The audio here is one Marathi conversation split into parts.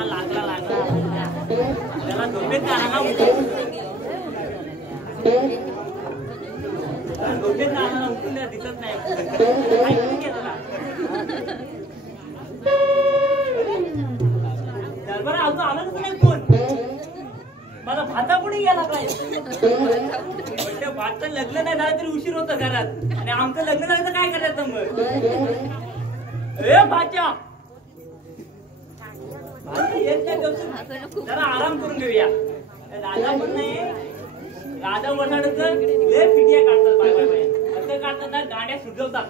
लागला त्याला झोपेत जाणार झोपेत जाणार उठून दिसत नाही बरं अजून आलंच नाही कोण मला भाता कुठे गेला पाहिजे भातचं लग्न नाही झालं तरी उशीर होतं घरात आणि आमचं लग्न झालं तर काय करायचं मग ए भाच्या जरा आराम करून घेऊया राजा पण नाही राजा वसाडच लय पिटिया काढतात बाय बाय बाय असं काढतात ना गाड्या सुटवतात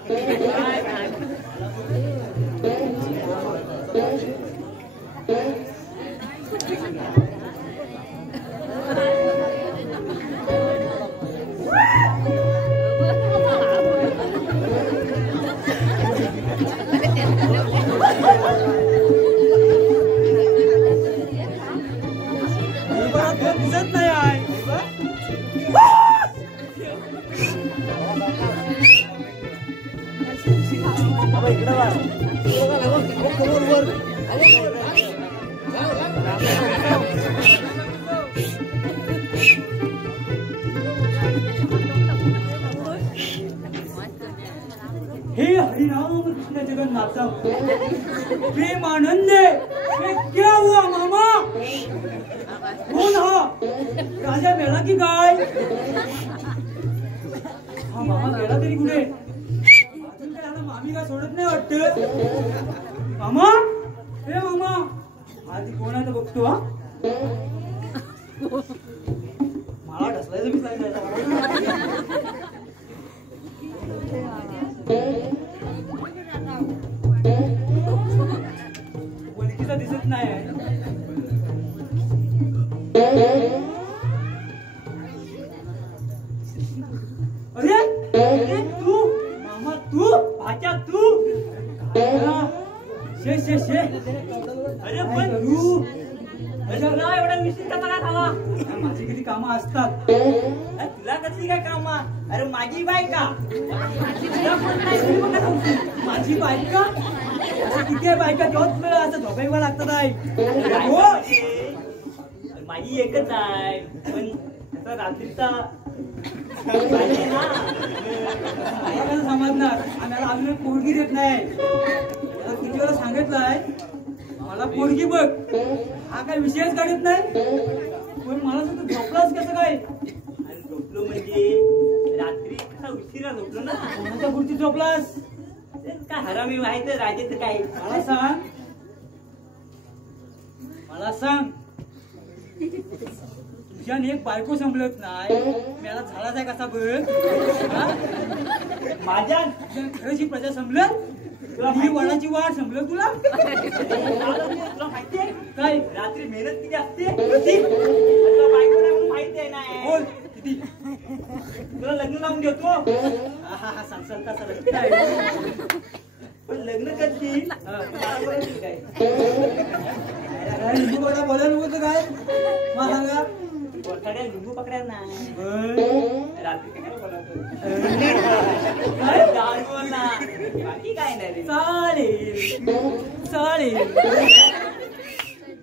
हे हरिराम कृष्ण जगन्नाथ प्रेम आनंद क्या हुआ मामा कौन हा राजा मेला की काय हा मामा गेला तरी कुठे अजून काय याला मामी का सोडत नाही वाटत मामा हे मामा आधी कोण आहे तर बघतो हा मला ढसलायचं मी सांगायचं ओळखीचा दिसत नाही अरे तू मामा तू भाच्या तू शे अरे पण तू तुला एवढा विषय कसा काय झाला माझी किती कामं असतात तुला कसली काय कामं अरे माझी बायका माझी बायका किती बायका तेव्हाच वेळ असं झोपायला लागतात आहे माझी एकच आहे पण रात्रीचा समजणार आम्हाला अजून पोरगी देत नाही किती वेळा सांगितलंय मला पोरगी बघ हा काय विषयच काढत नाही पण मला सुद्धा झोपलाच कसं काय आणि झोपलो म्हणजे रात्री कसा उशिरा झोपलो ना कोणाच्या पुढची झोपलास काय हरामी माहित राजेच काय मला सांग तुझ्याने एक बायको संपलत नाही मला झालाच आहे कसा बघ माझ्या खरंच ही प्रजा संपलत ही वडाची वाट संपलं तुला तुला माहितीये काय रात्री मेहनत किती असते बायको नाही माहिती आहे ना बोल किती तुला लग्न लावून घेतो हा सांगता पण लग्न कधी काय बोलायला नको काय मला सांगा कोठाड्या लिंबू पकड्या नाही रात्री काय बोलतो बाकी काय नाही चालेल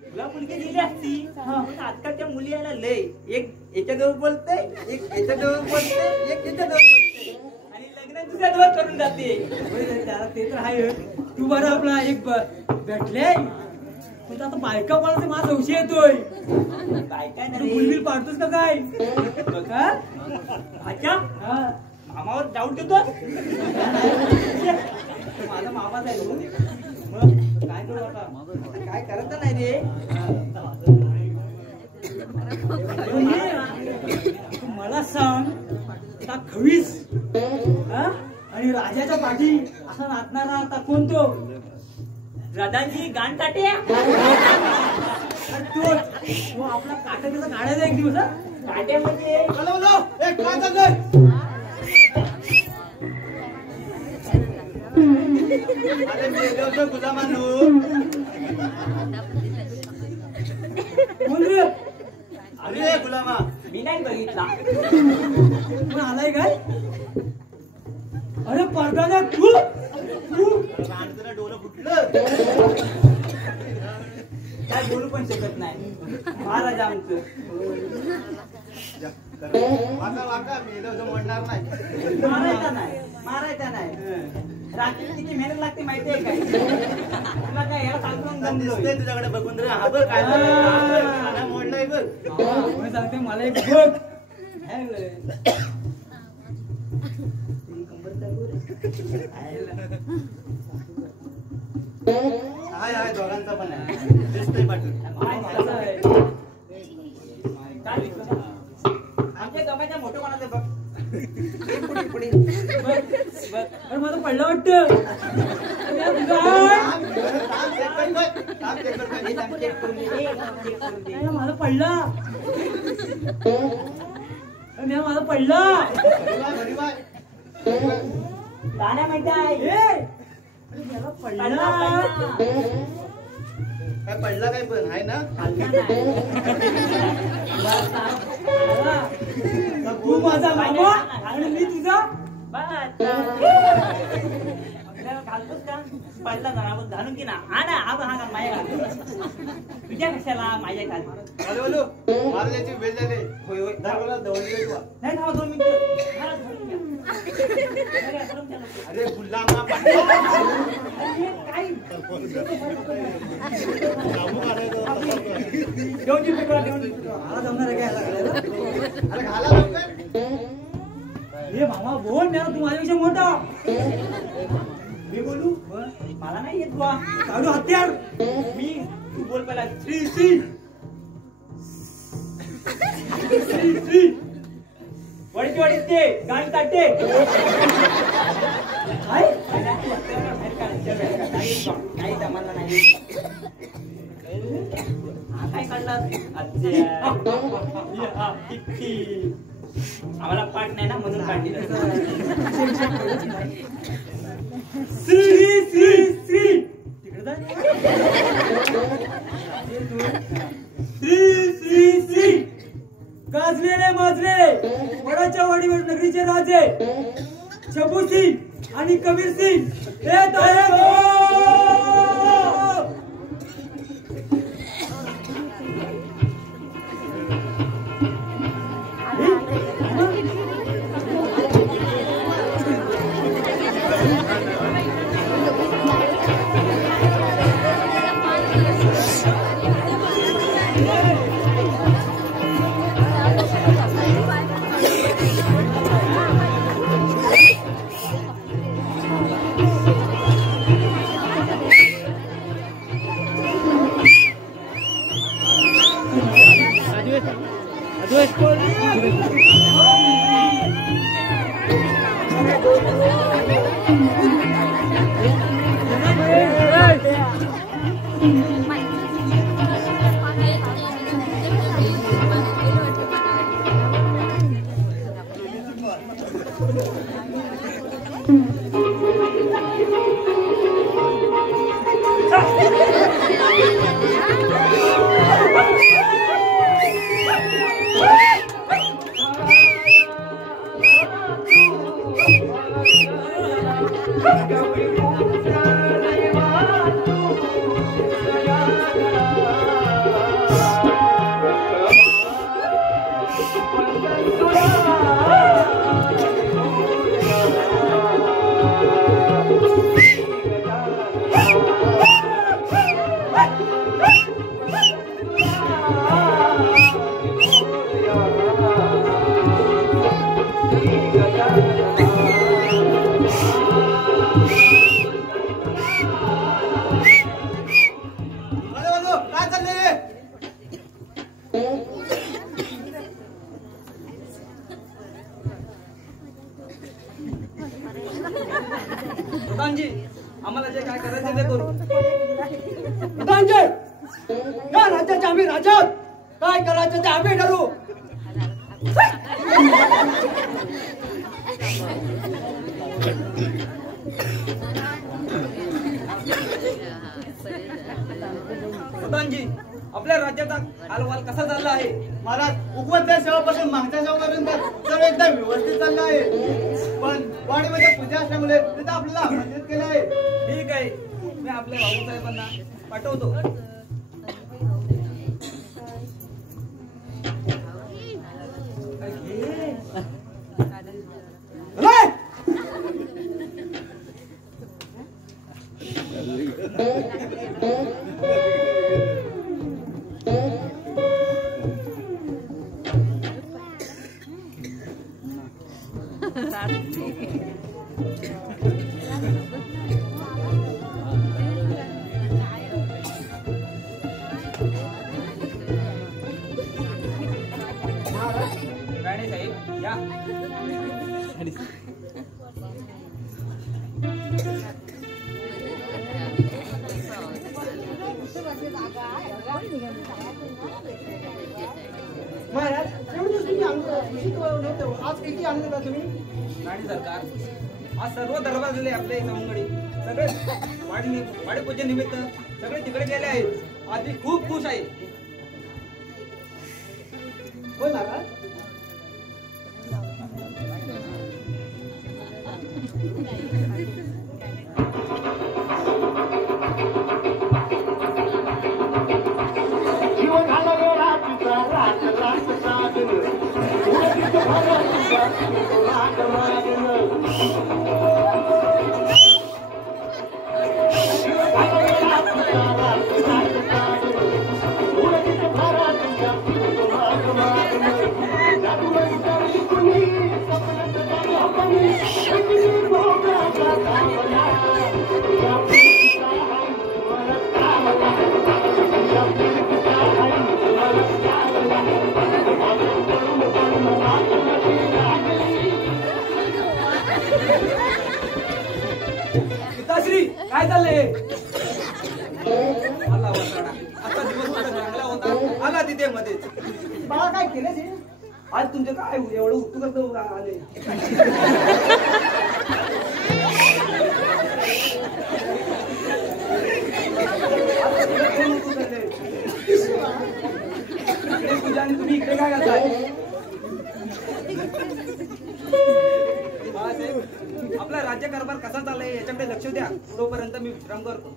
तुला मुलगी दिली असती आजकालच्या मुली यायला लय एक याच्याजवळ बोलते एक याच्याजवळ बोलते एक याच्याजवळ बोलते आणि लग्न दुसऱ्या जवळ करून जाते त्याला ते तर आहे तू बरं आपला एक भेटले पण आता बायका बोलायचं माझा विषय येतोय बायका नाही मुलगी पाडतोस का काय बघा अच्छा मामावर डाऊट देतो माझा मामाच आहे मग काय करू आता काय करत नाही रे मला सांग आता खवीस आणि राजाच्या पाठी असा नाचणारा आता कोण तो राधाजी गाण काटे तो आपला काटा त्याचा काढायचा एक दिवस काटे म्हणजे अरे गुलामा मी नाही बघितला पण आलाय काय अरे पडदा तू डोलं फुटलं बोलू पण शकत नाही महाराज आमचं. मारायचा नाही रात्री किती मेहनत लागते माहितीये काय तुला काय याला सांगून तुझ्याकडे बघून रे हा बघ काय मोडलाय बघ सांगते मला एक बघ हाय दोघांचा पण आहे दिसतंय पाठवून आमच्या दोघांच्या मोठं कोणाचं बघ पुढे माझं पडलं वाटतं माझं पडला माझं पडलं गाण्या माहिती आहे काय पडला काय पण आहे ना तू माझा मामा आणि मी तुझा घालतोस का पडला जरा घालून की ना हा ना हा का माया घालतो तुझ्या कशाला माझ्या घाल मारल्याची वेळ झाली होय होय नाही थांबा 2 मिनिटं अरे गुल्ला मामा बोल ना तू माझ्यापेक्षा मोठा मी बोलू मला नाही येत बा काढू हत्यार मी तू बोल पहिला श्री श्री वडकी वडीते गाणी काढते नाही जमाला नाही काय काढला आम्हाला पाठ नाही ना म्हणून काढली श्री श्री श्री तिकडे श्री श्री श्री गाजलेले माजले वडाच्या वाडीवर नगरीचे राजे शबू सिंग आणि कबीर सिंग येत आहेत. आम्हाला जे काय करायचं ते करू. या राज्याचे आम्ही राजा काय करायचं ते आम्ही ठरवू. प्रधानजी आपल्या राज्याचा हालवाल कसा चालला आहे. महाराज उगवत्या सेवापासून मागच्या सेवापर्यंत सर्व एकदम व्यवस्थित चाललं आहे. पण वाडीमध्ये पूजा असल्यामुळे तिथं आपल्याला आमंत्रित केलं आहे. ठीक आहे मी आपल्या भाऊसाहेबांना पाठवतो. राणे साहेब या. महाराज एवढं तुम्ही आज किती आणलं का तुम्ही? राणे सरकार आज सर्व दरबार झाले आपले सवंगडी सगळे वाढीपूजन निमित्त सगळे तिकडे गेले आहेत. आज मी खूप खुश आहे. होय महाराज. पिताश्री काय चाललंय? आला वसाडा. आता दिवस थोडा चांगला होता. आला तिथे मध्येच. बाळा काय केलं ते? आज तुमचं काय एवढं उत्तुक आले? तुम्ही इकडे काय करताय? आपला राज्य कारभार कसा चाललाय याच्याकडे लक्ष द्या. तोपर्यंत मी विश्राम करतो.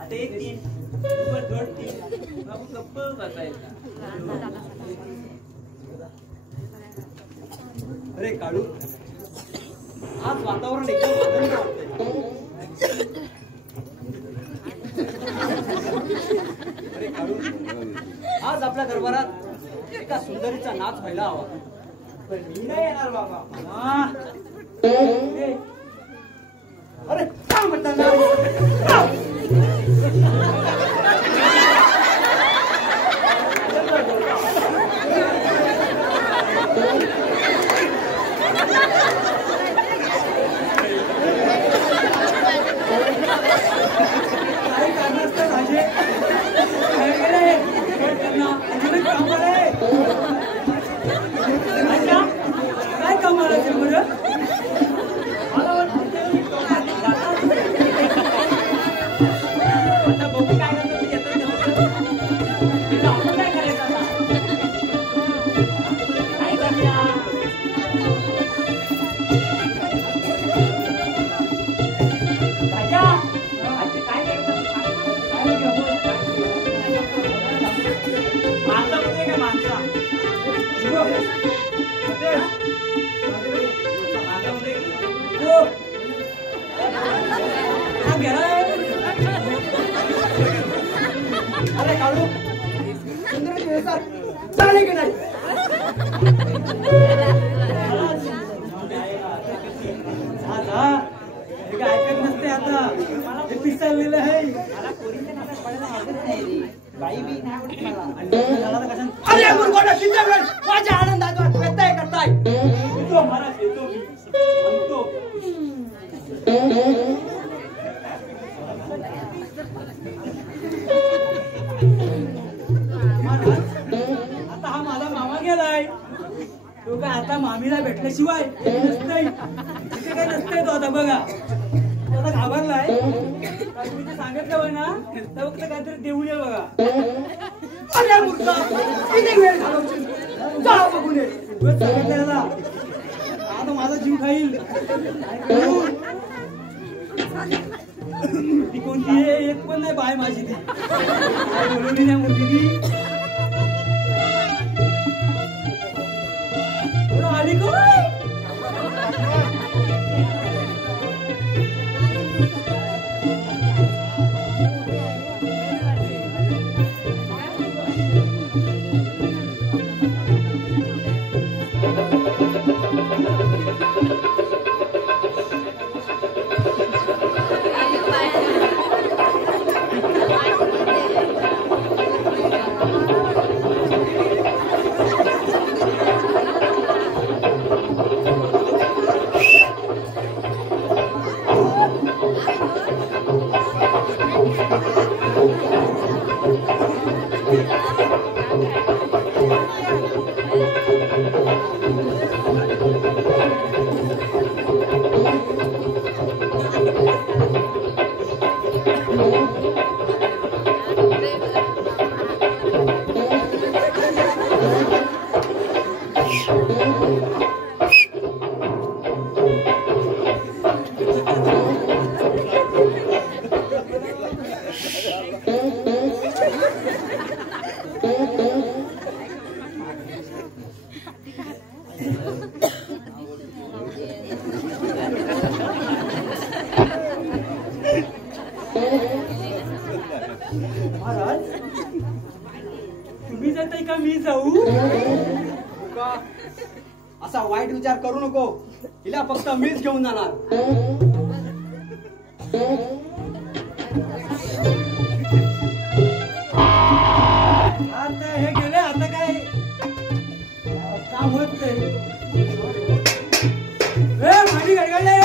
आता एक तीन दोन तीन गप्प बसायचा. अरे काळू आज वातावरण एकदम आनंद वाटतंय. अरे काळू आज आपल्या दरबारात एका सुंदरीचा नाच व्हायला हवा. पण मी नाही येणार बाबा. अरे काय म्हणतात ना? काय कमाल असेल बरं? मला वाटतं आता बघू काय करतो मी येतो तेव्हा. आपण काय करायचं आता? काय करूया? राजा, आज काय करतो? काय घेऊ? माणसा म्हणजे काय माणसा? अरे काढू सुंदर दिवसात चाले की नाही? ऐकत नसते आता. हे पिसाळलेलं आहे. मला पोरींच्या नादात पडायला आवडत नाही रे. बाई बी नाही आवडत मला. अरे मुरगोडा किती वेळ माझ्या आनंदात व्यत्यय करताय. येतो महाराज, येतो मी. म्हणतो आता हा माझा मामा गेलाय तो काय आता मामीला भेटल्याशिवाय नसतंय तिथे काही नसतंय तो आता बघा तो आता घाबरलाय तुम्ही ते सांगितलं बघ ना तर फक्त काहीतरी देऊन ये बघा अरे मूर्खा, किती वेळ घालवशील जा बघून ये उगाच सांगितलं याला आता माझा जीव खाईल ती कोणती आहे एक पण नाही बाय माझी ती बोलवली नाही मुलगी आली काय असा वाईट विचार करू नको हिला फक्त मीच घेऊन जाणार आता हे गेले आता काय काम होत नाही भाजी गडगडले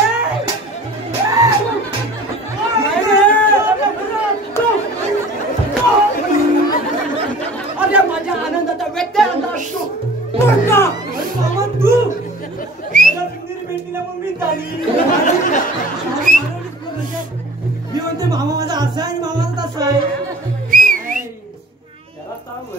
अरे माझ्या आनंदाचा व्यत्यय आणला असतो मामा तू भेटीला मग मी झाली मी म्हणते मामा माझा असा आहे आणि मामाचा तसा आहे त्याला ताव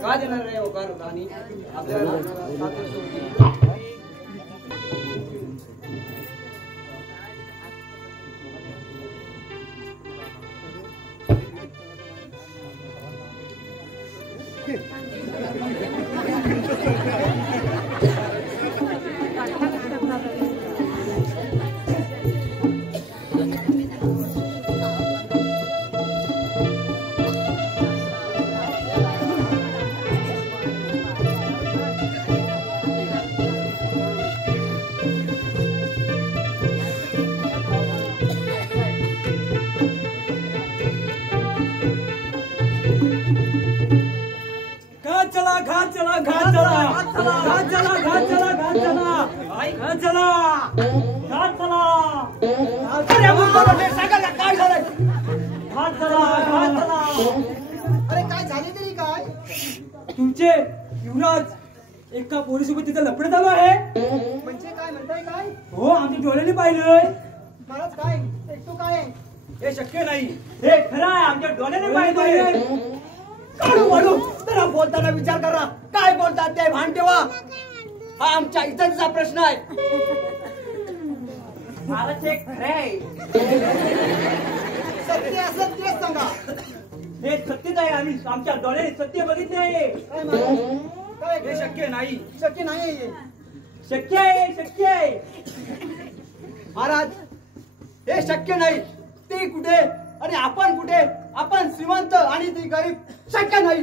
का देणार रे होकार आणि आपल्याला घात चला घात चला घात चला घात चला घात चला घात चला अरे मुंबई सांगा ना काय झालं घात चला घात चला. अरे काय झाले तरी काय तुमचे युवराज एका पोरीसोबत तिथं लफडं चालू आहे. म्हणजे काय म्हणताय काय हो आमच्या डोळ्याने पाहिलंय. महाराज काय एकटो काय हे शक्य नाही. हे खरं आहे आमच्या डोळ्याने पाहिलंय. काढू वाढू तर बोलताना विचार करा काय बोलतात ते भान ठेवा. हा आमच्या इज्जतीचा प्रश्न आहे. महाराज हे खरं आहे. सत्य असत तेच सांगा. हे सत्यच आहे. आम्ही आमच्या डोळ्याने सत्य बघितले आहे. काय महाराज काय हे शक्य नाही. शक्य नाही हे. शक्य आहे शक्य आहे. महाराज हे शक्य नाही. ते कुठे आणि आपण कुठे. आपण श्रीमंत आणि ती गरीब. शक्य नाही.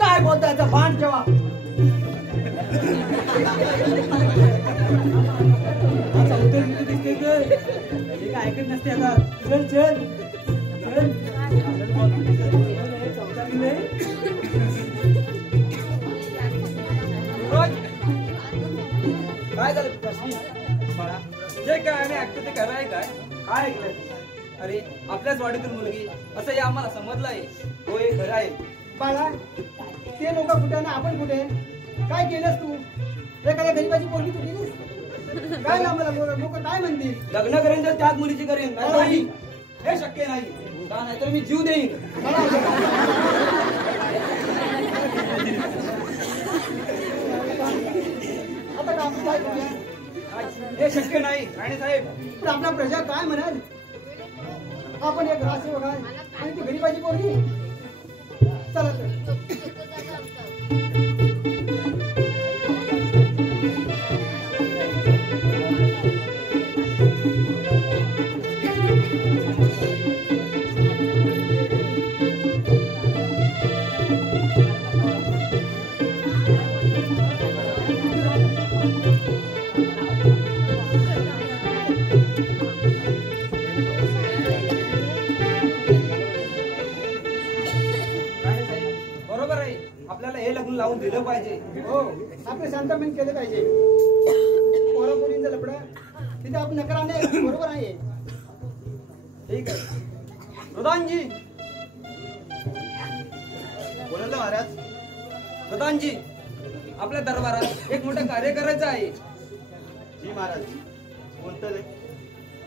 काय बोलताय भान ठेवा. ऐकत नसते आता. चल चल चल काय झालं बाळा जे काय आम्ही ऐकतो ते खरं आहे काय काय ऐकलं. अरे आपल्याच वाडीतून मुलगी असं हे आम्हाला समजलं आहे. हो हे खरं आहे बाळा. ते लोक कुठे ना आपण कुठे. काय केलंस तू एखाद्या गरीबाची पोरगी तू केलीस काय ना आम्हाला लोक काय म्हणतील. लग्न करेन तर त्याच मुलीची करेन नाही. हे शक्य नाही. का नाहीतर मी जीव देईन. आता आपण काय करूया. हे शक्य नाही राणे साहेब. पण आपला प्रजा काय म्हणाल. आपण एक ग्राससेवक आहे आणि ती गरीबाची पोरगी. चला तर लावून दिलं पाहिजे. हो आपलं शांतपणे केलं पाहिजे. पोरापोरींचं लफडं तिथे आपण नकराने बरोबर आहे. ठीक आहे प्रधानजी बोललं महाराज. प्रधानजी आपल्या दरबारात एक मोठं कार्य करायचं आहे. जी महाराज कोणतं रे.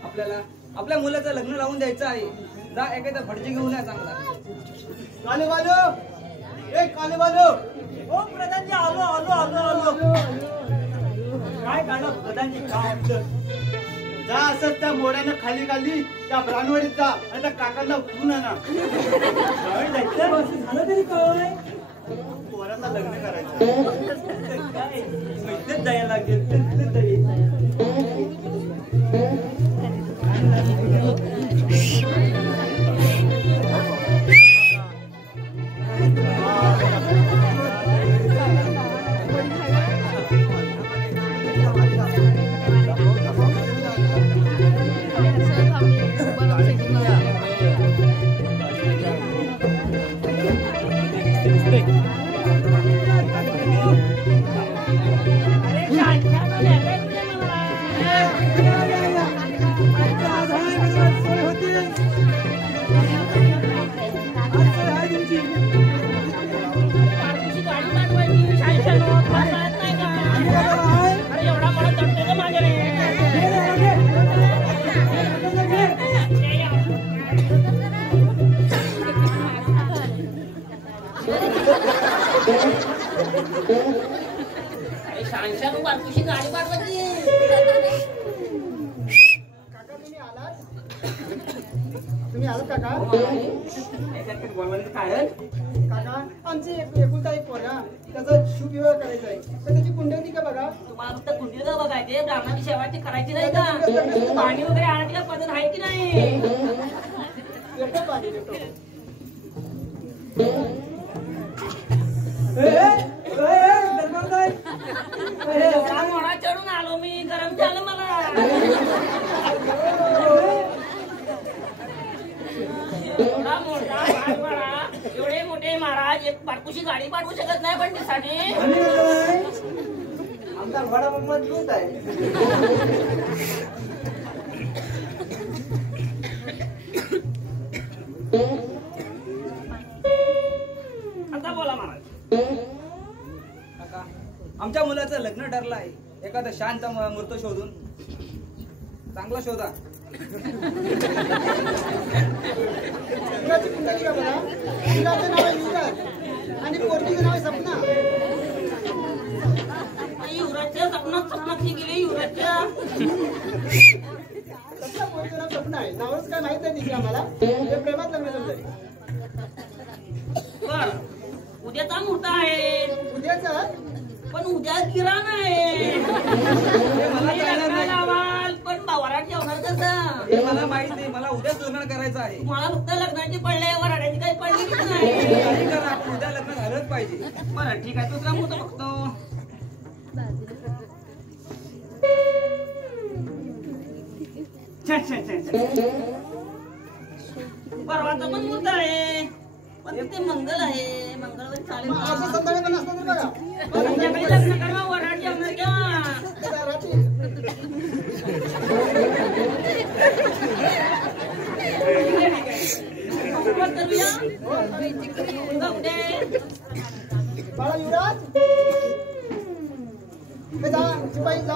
आपल्याला आपल्या मुलाचं लग्न लावून द्यायचं आहे. जा एखादा भटजी घेऊन या चांगला. कालेवालो एक कालेवालो. हो प्रधानजी आलो आलो आलो आलो. काय काढलं प्रधानजी काम. जा असत त्या मोड्यानं खाली खाली त्या ब्राह्मणीत जा आणि त्या काकांना उठून आणा. झालं तरी काय. पोरांना लग्न करायचं काय इथेच जायला लागेल. तिथेच जाईल. तुम्ही आलात काका. काका आमची एकुलता एक पोरगा त्याचा शुभविवाह करायचा आहे. तर त्याची कुंडली का बघा. तुम्हाला फक्त कुंडली का बघायचे. ब्राह्मणाची सेवाची करायची नाही का. पाणी वगैरे आणायची का पद्धत आहे की नाही. येतो पाणी येतो. मोडा चढून आलो मी, गरम झालं मला. एवढा मोठा एवढे मोठे महाराज एक पाटकुशी गाडी पाठवू शकत नाही पण त्यासाठी आमचा घोडा मजबूत आहे. आता बोला महाराज. आमच्या मुलाचं लग्न ठरलं आहे. एखादा शांत मुहूर्त शोधून चांगला शोधा. आणि पोरगीचं नाव आहे सपना. युवराजच्या सपनात गेली. युवराजच्या पोरगीचं नाव सपना आहे. नावच काय माहित नाही तिथे आम्हाला. ते प्रेमात लग्न जमलंय. बर उद्याचा मुहूर्त आहे. उद्याचा पण उद्या किराण आहे. पण वराड जेवणार कसं हे मला माहित नाही. मला उद्याच लग्न करायचं आहे. मला फक्त लग्नाची पडले, वराड्याची काही पडली नाही. काही करा, आपण उद्या लग्न झालंच पाहिजे. बरं ठीक आहे, दुसरा मुहूर्त बघतो. परवाचा पण मुहूर्त आहे, पण ते मंगल आहे. मंगळवारी चालेल का? असं संध्याकाळी पण असतं तर बघा. संध्याकाळी लग्न करा, वराड जेवणार केव्हा? बाळा युवराज जा शिपाई जा.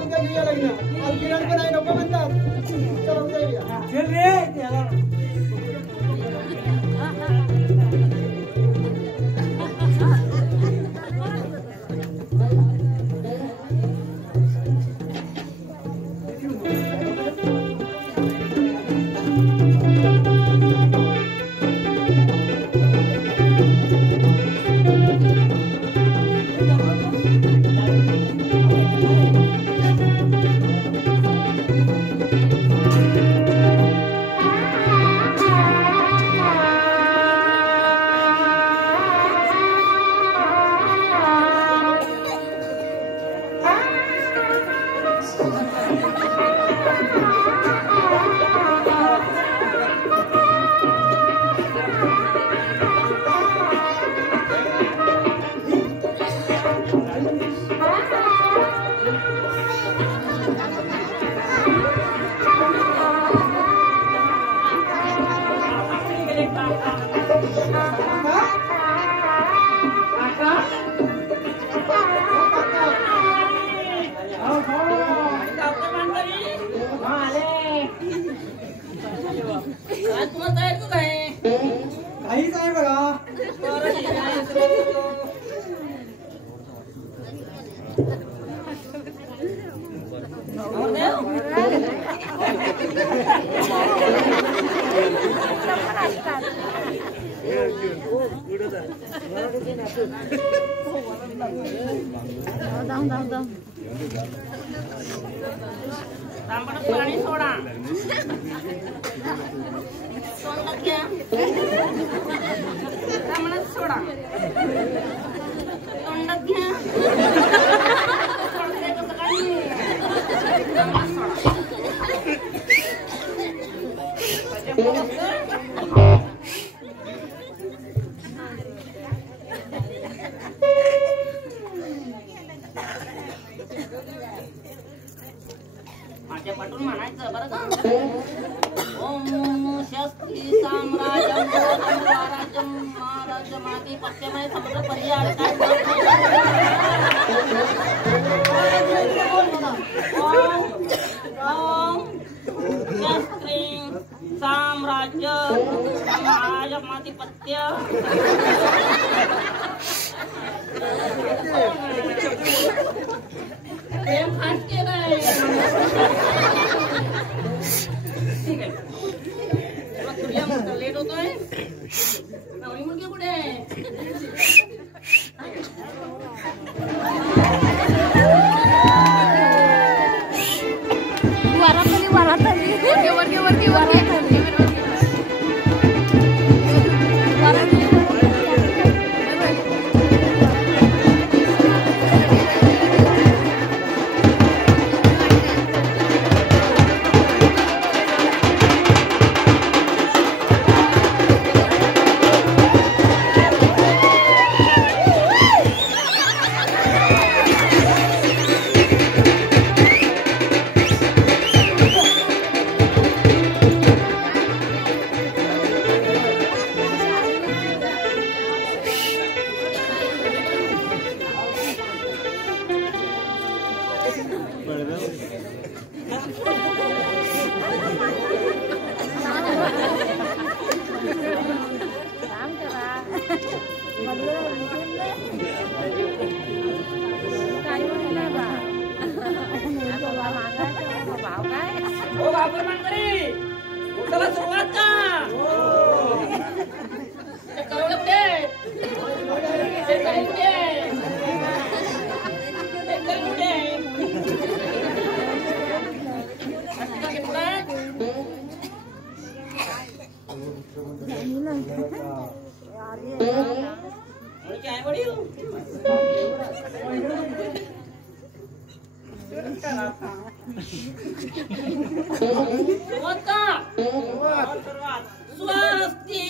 उद्या घेऊया लग्न. आज किरण पण आहे नको म्हणतात. चला उद्या घेऊया. काहीच आहे बघा. तांबडं पाणी सोडा. तोंडात घ्या. तांबडं सोडा. तोंडात घ्या. माझ्या पटून म्हणायचं बरं का. ओम शस्त्री साम्राज्यम राज्यम महाराज माती पश्चिमे समुद्र पर्याय काय ओम शस्त्री साम्राज्य महाराज माती पत्य प्रेम खास केलंय. ठीक आहे, तुला लेट होतोय. नवरी मुलगी कुठे आहे? वापर मानकरी उठायला सुरुवात का कळवलं कुठे काय वडील स्वस्ती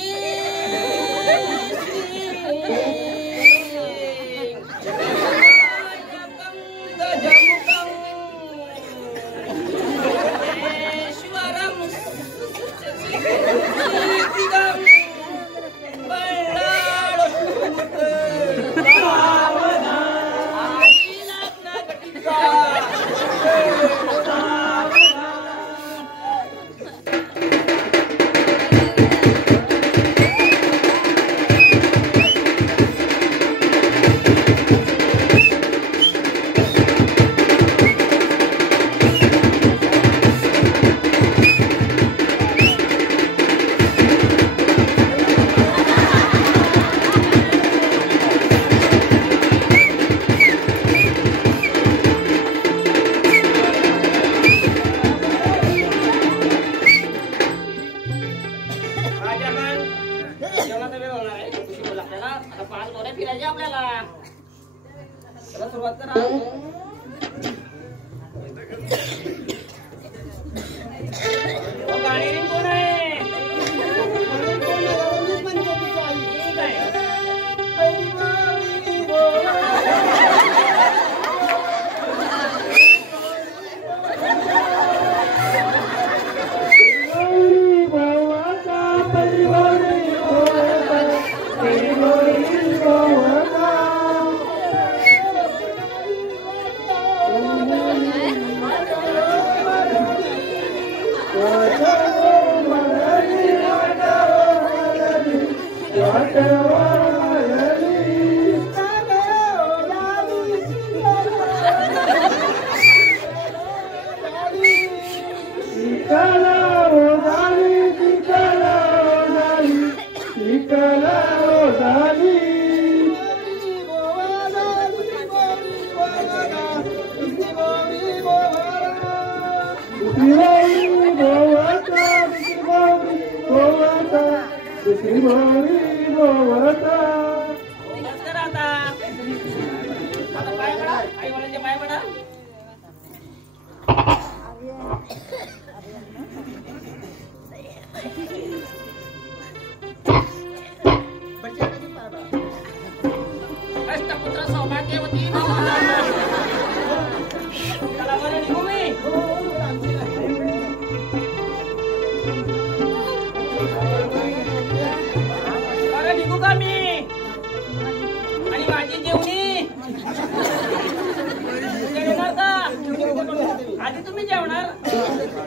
आधी तुम्ही जेवणार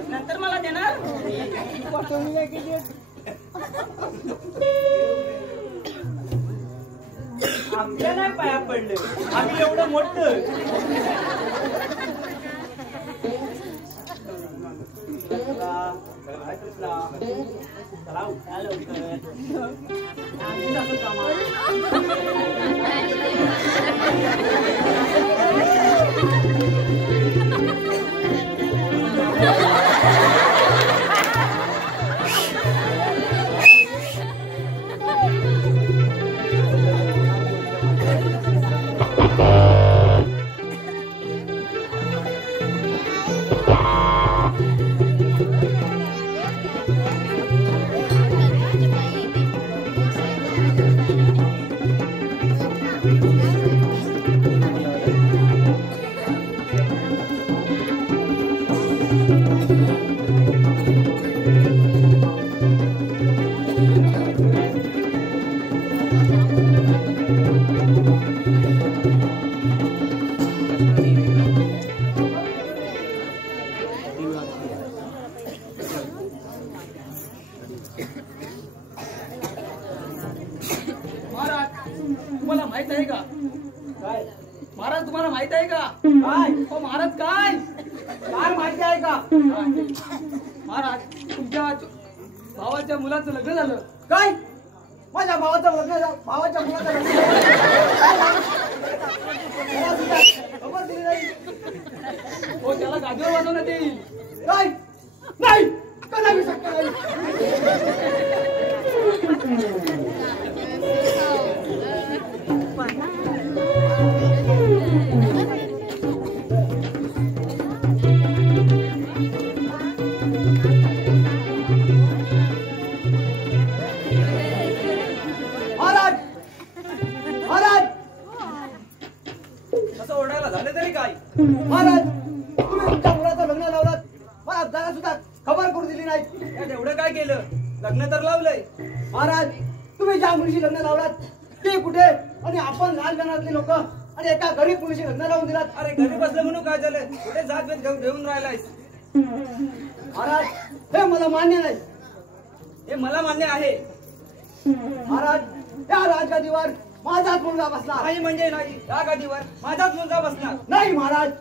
नंतर मला देणार आमच्या नाही पाया पडले आम्ही एवढं मोठं चला उठा लवकर आम्ही असं कामा तुम्हाला माहित आहे का काय महाराज तुम्हाला माहित आहे का काय हो महाराज काय काय माहिती आहे का महाराज तुमच्या भावाच्या मुलाचं लग्न झालं. काय? माझ्या भावाचं लग्न झालं? भावाच्या मुलाचं लग्न झालं? खबर दिली नाही. हो त्याला गादीवर वाजवण्यात येईल. काय? नाही कदापि शक्य नाही. महाराज महाराज असं ओरडायला झालं तरी काय? महाराज तुम्ही तुमच्या मुलाचं लग्न लावलात, मला जरा सुद्धा खबर करू दिली नाही. यात एवढं काय केलं? लग्न तर लावलंय. महाराज तुम्ही ज्या मुलीशी लग्न लावलात ते कुठे, आणि आपण लहान जणातले लोक आणि एका गरीब मुलीशी लग्न लावून दिलात. अरे घरी बसलं म्हणून काय झालं? कुठे जात वेत घेऊन राहिलायस? महाराज हे मला मान्य नाही. हे मला मान्य आहे. महाराज या राजगादीवर माझाच मुलगा बसणार. नाही म्हणजे नाही. या गादीवर माझाच मुलगा बसणार. नाही महाराज.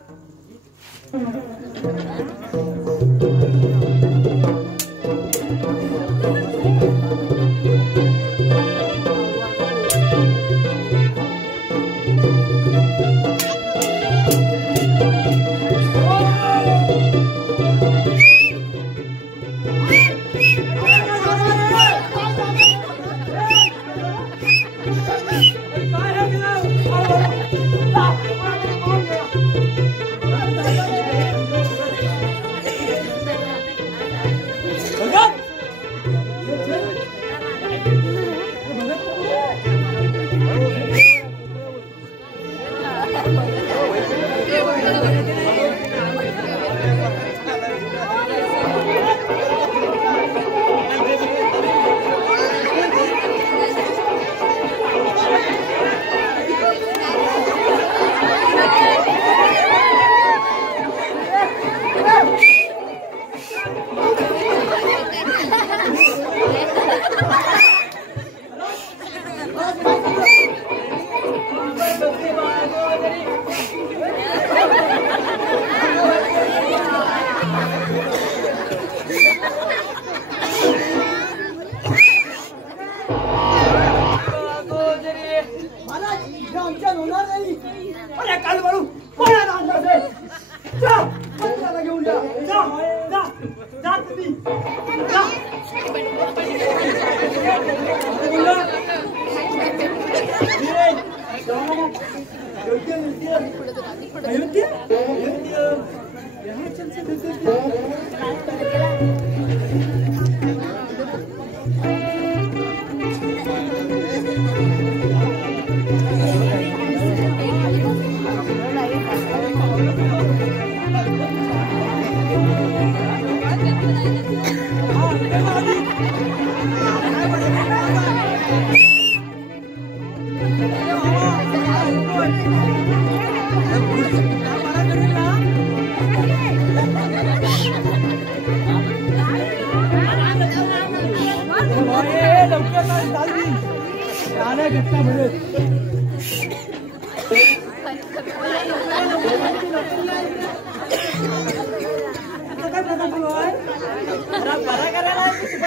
घरात